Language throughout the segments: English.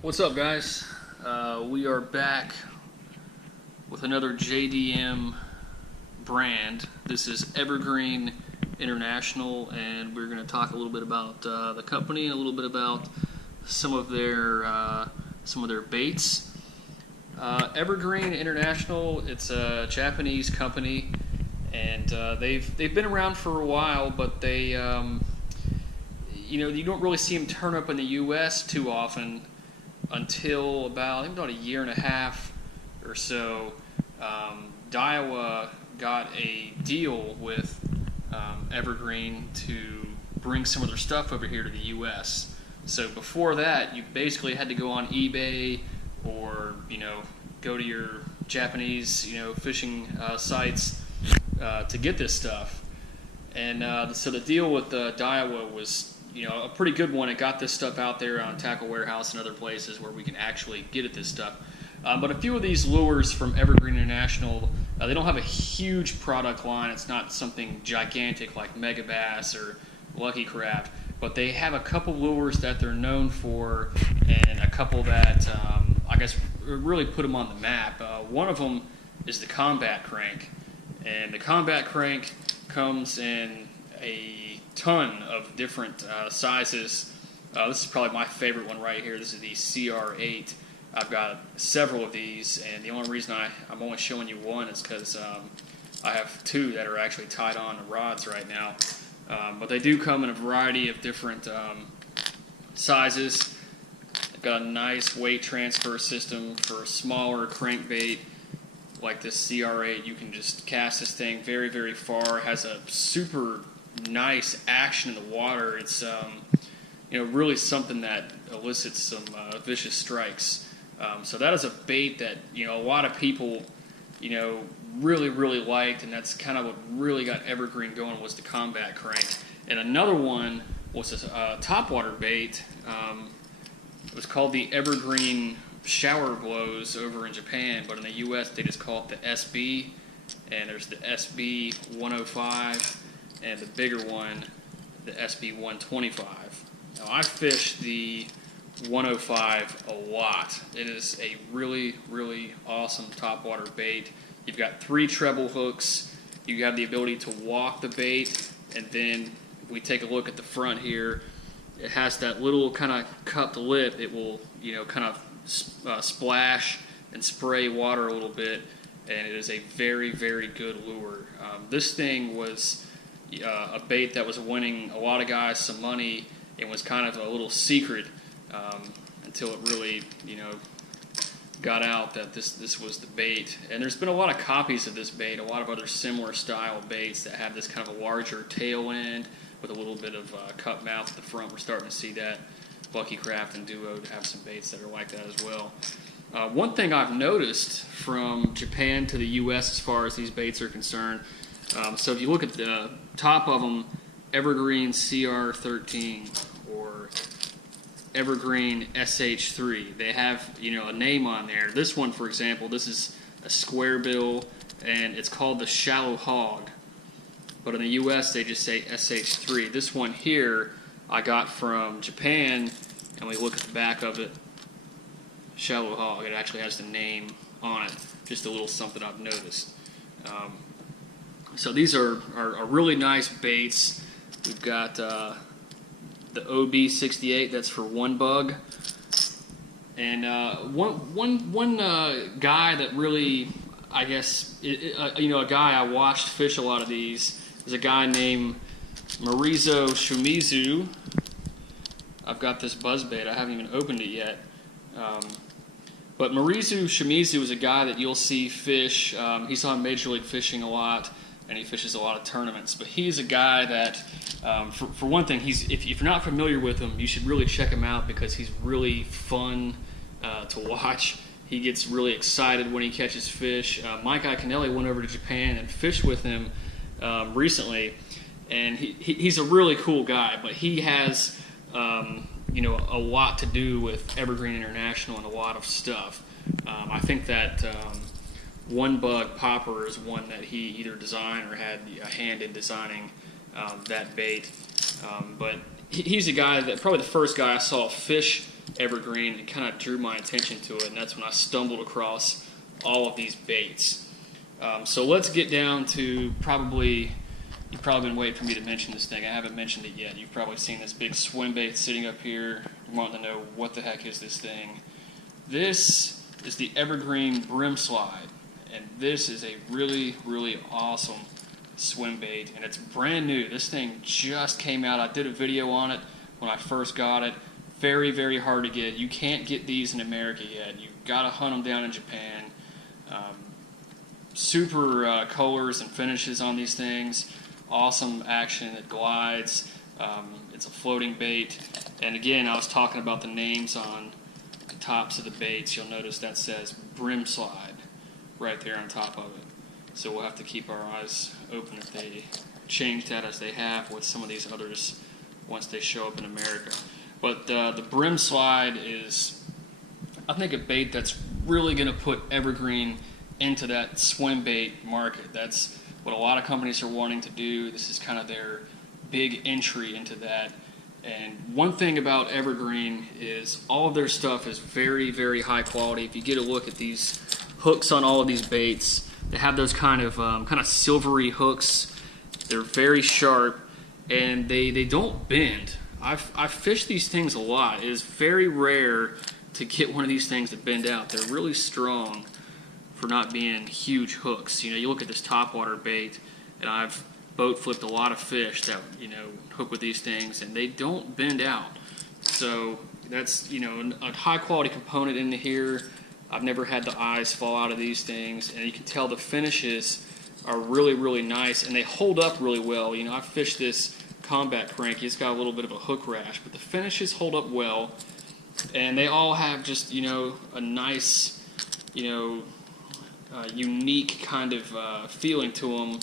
What's up, guys? We are back with another JDM brand. This is Evergreen International, and we're going to talk a little bit about the company and a little bit about some of their baits. Evergreen International, it's a Japanese company, and they've been around for a while, but they you don't really see them turn up in the U.S. too often until about a year and a half or so. Daiwa got a deal with Evergreen to bring some of their stuff over here to the U.S. So before that, you basically had to go on eBay or go to your Japanese fishing sites to get this stuff. And so the deal with Daiwa was a pretty good one. It got this stuff out there on Tackle Warehouse and other places where we can actually get at this stuff. But a few of these lures from Evergreen International, they don't have a huge product line. It's not something gigantic like Mega Bass or Lucky Craft, but they have a couple lures that they're known for, and a couple that I guess really put them on the map. One of them is the Combat Crank, and the Combat Crank comes in a ton of different sizes. This is probably my favorite one right here. This is the CR8. I've got several of these, and the only reason I'm only showing you one is because I have two that are actually tied on to rods right now. But they do come in a variety of different sizes. They've got a nice weight transfer system for a smaller crankbait like this CR8. You can just cast this thing very, very far. It has a super nice action in the water. It's really something that elicits some vicious strikes. So that is a bait that a lot of people really liked, and that's kind of what really got Evergreen going, was the Combat Crank. And another one was a topwater bait. It was called the Evergreen Shower Blows over in Japan, but in the U.S. they just call it the SB. And there's the SB 105 and the bigger one, the SB 125. Now I fish the 105 a lot. It is a really awesome topwater bait. You've got 3 treble hooks. You have the ability to walk the bait, and then if we take a look at the front here, it has that little kind of cupped lip. It will kind of splash and spray water a little bit, and it is a very good lure. This thing was a bait that was winning a lot of guys some money. It was kind of a little secret until it really got out that this was the bait. And there's been a lot of copies of this bait, a lot of other similar style baits that have this kind of a larger tail end with a little bit of cut mouth at the front. We're starting to see that. Lucky Craft and Duo have some baits that are like that as well. One thing I've noticed from Japan to the U.S. as far as these baits are concerned, so if you look at the top of them, Evergreen CR13 or Evergreen SH3, they have a name on there. This one, for example, this is a square bill, and it's called the Shallow Hog. But in the U.S. they just say SH3. This one here I got from Japan, and we look at the back of it, Shallow Hog. It actually has the name on it. Just a little something I've noticed. So these are really nice baits. We've got the OB68. That's for one bug. And one guy that really, I guess, a guy I watched fish a lot of these is a guy named Marizo Shumizu. I've got this buzzbait. I haven't even opened it yet. But Marizo Shumizu is a guy that you'll see fish. He's on Major League Fishing a lot, and he fishes a lot of tournaments. But he's a guy that, for one thing, if you're not familiar with him, you should really check him out because he's really fun to watch. He gets really excited when he catches fish. Mike Iaconelli went over to Japan and fished with him recently, and he's a really cool guy. But he has a lot to do with Evergreen International and a lot of stuff. I think that One Bug Popper is one that he either designed or had a hand in designing that bait. But he's a guy that probably the first guy I saw fish Evergreen, and kind of drew my attention to it, and that's when I stumbled across all of these baits. So let's get down to you've probably been waiting for me to mention this thing. I haven't mentioned it yet. You've probably seen this big swim bait sitting up here. You want to know what the heck is this thing. This is the Evergreen Brim Slide, and this is a really, really awesome swim bait, and it's brand new. This thing just came out. I did a video on it when I first got it. Very, very hard to get. You can't get these in America yet. You've got to hunt them down in Japan. Super colors and finishes on these things. Awesome action. It glides. It's a floating bait. And again, I was talking about the names on the tops of the baits. You'll notice that says Brim Slide right there on top of it. So we'll have to keep our eyes open if they change that, as they have with some of these others once they show up in America. But the Brim Slide is, I think, a bait that's really going to put Evergreen into that swim bait market. That's what a lot of companies are wanting to do. This is kind of their big entry into that. And one thing about Evergreen is all of their stuff is very, very high quality. If you get a look at these hooks on all of these baits, they have those kind of silvery hooks. They're very sharp, and they don't bend. I've fished these things a lot. It is very rare to get one of these things to bend out. They're really strong for not being huge hooks. You know, you look at this topwater bait, and I've boat flipped a lot of fish that, hook with these things, and they don't bend out. So that's, a high quality component in here. I've never had the eyes fall out of these things, and you can tell the finishes are really, really nice, and they hold up really well. I've fished this combat crank. It's got a little bit of a hook rash, but the finishes hold up well, and they all have just, a nice, unique kind of feeling to them.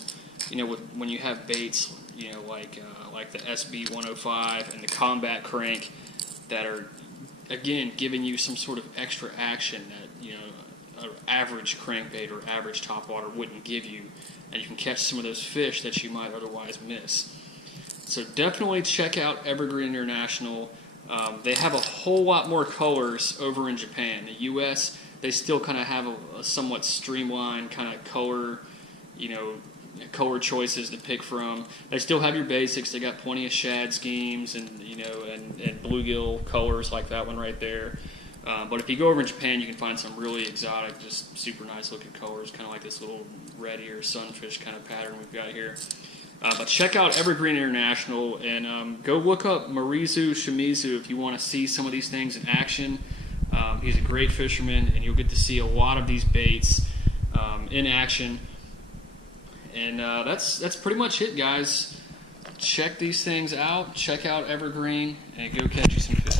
When you have baits, like the SB 105 and the combat crank that are, again, giving you some sort of extra action that, an average crankbait or average topwater wouldn't give you, and you can catch some of those fish that you might otherwise miss. So definitely check out Evergreen International. They have a whole lot more colors over in Japan. The U.S., they still kind of have a somewhat streamlined kind of color, color choices to pick from. They still have your basics. They got plenty of shad schemes and and bluegill colors like that one right there. But if you go over in Japan, you can find some really exotic, just super nice looking colors, kind of like this little red ear sunfish kind of pattern we've got here. But check out Evergreen International, and go look up Marizu Shimizu if you want to see some of these things in action. He's a great fisherman, and you'll get to see a lot of these baits in action. And that's pretty much it, guys. Check these things out. Check out Evergreen, and go catch you some fish.